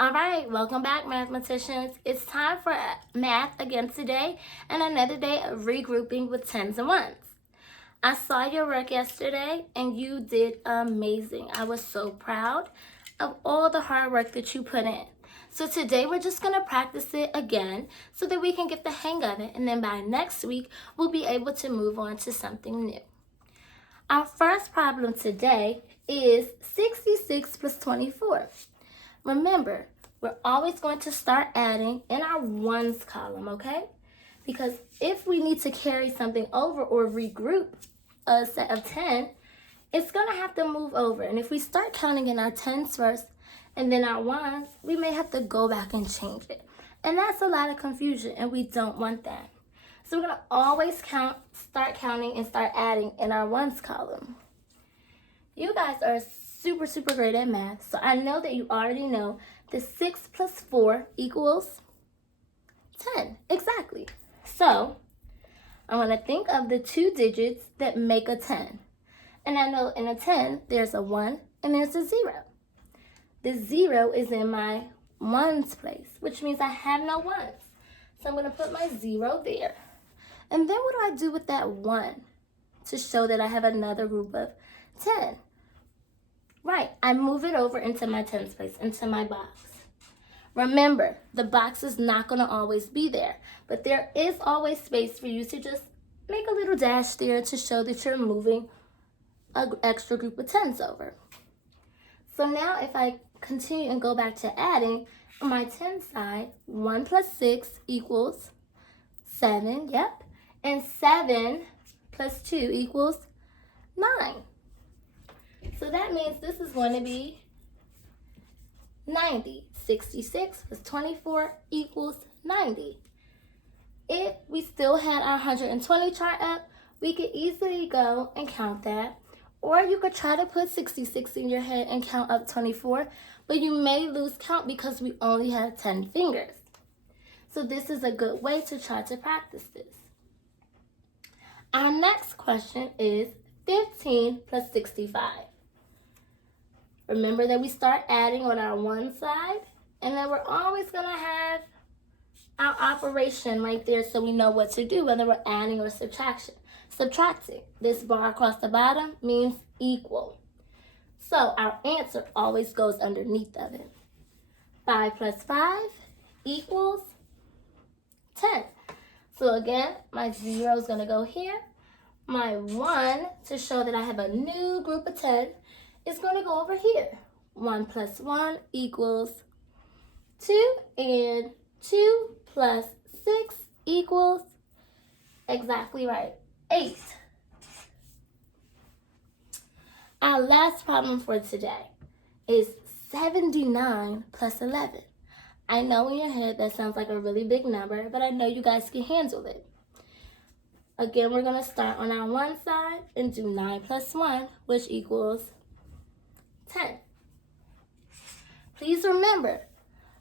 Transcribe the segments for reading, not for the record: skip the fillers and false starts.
All right, welcome back, mathematicians. It's time for math again today and another day of regrouping with tens and ones. I saw your work yesterday and you did amazing. I was so proud of all the hard work that you put in. So today we're just going to practice it again so that we can get the hang of it, and then by next week we'll be able to move on to something new. Our first problem today is 66 plus 24. Remember, we're always going to start adding in our ones column, okay? Because if we need to carry something over or regroup a set of 10, it's going to have to move over. And if we start counting in our tens first and then our ones, we may have to go back and change it. And that's a lot of confusion, and we don't want that. So we're going to always start counting and start adding in our ones column. You guys are super great at math, so I know that you already know that 6 plus 4 equals 10. Exactly. So I want to think of the two digits that make a 10. And I know in a 10, there's a 1 and there's a 0. The 0 is in my ones place, which means I have no ones. So I'm going to put my 0 there. And then what do I do with that 1 to show that I have another group of 10? Right, I move it over into my tens place, into my box. Remember, the box is not going to always be there, but there is always space for you to just make a little dash there to show that you're moving an extra group of tens over. So now if I continue and go back to adding, on my 10 side, 1 plus 6 equals 7, yep. And 7 plus 2 equals 9. So that means this is going to be 90. 66 plus 24 equals 90. If we still had our 120 chart up, we could easily go and count that. Or you could try to put 66 in your head and count up 24, but you may lose count because we only have 10 fingers. So this is a good way to try to practice this. Our next question is 15 plus 65. Remember that we start adding on our one side, and then we're always going to have our operation right there so we know what to do, whether we're adding or subtracting. This bar across the bottom means equal. So our answer always goes underneath of it. 5 plus 5 equals 10. So again, my 0 is going to go here. My 1, to show that I have a new group of 10, is going to go over here. 1 plus 1 equals 2, and 2 plus 6 equals, exactly right, 8. Our last problem for today is 79 plus 11. I know in your head that sounds like a really big number, but I know you guys can handle it. Again, we're going to start on our one side and do 9 plus 1, which equals 10. Please remember,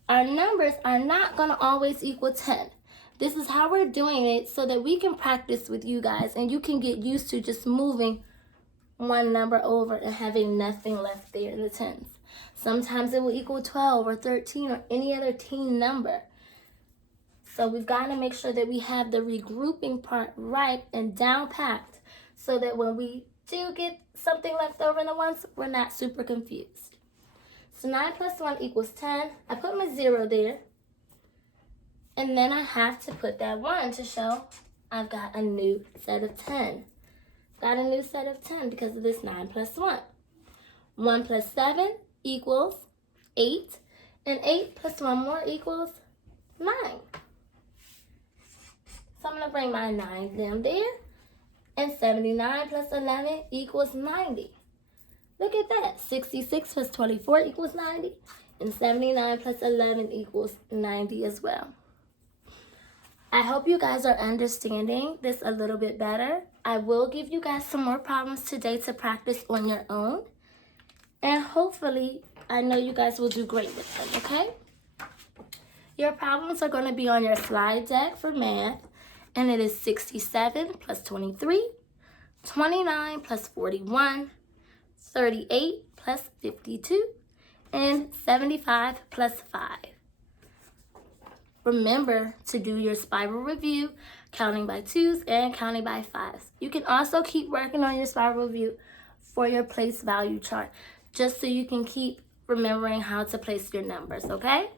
our numbers are not going to always equal 10. This is how we're doing it so that we can practice with you guys and you can get used to just moving one number over and having nothing left there in the tens. Sometimes it will equal 12 or 13 or any other teen number. So we've got to make sure that we have the regrouping part right and down packed so that when we do get something left over in the ones, we're not super confused. So 9 plus 1 equals 10. I put my 0 there. And then I have to put that 1 to show I've got a new set of 10. Got a new set of 10 because of this 9 plus 1. 1 plus 7 equals 8. And 8 plus 1 more equals 9. So I'm going to bring my 9 down there. And 79 plus 11 equals 90. Look at that. 66 plus 24 equals 90. And 79 plus 11 equals 90 as well. I hope you guys are understanding this a little bit better. I will give you guys some more problems today to practice on your own. And hopefully, I know you guys will do great with them, okay? Your problems are going to be on your slide deck for math. And it is 67 plus 23, 29 plus 41, 38 plus 52, and 75 plus 5. Remember to do your spiral review, counting by 2s and counting by 5s. You can also keep working on your spiral review for your place value chart, just so you can keep remembering how to place your numbers, okay?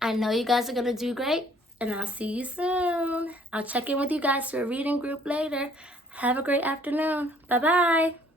I know you guys are going to do great, and I'll see you soon. I'll check in with you guys for a reading group later. Have a great afternoon. Bye-bye.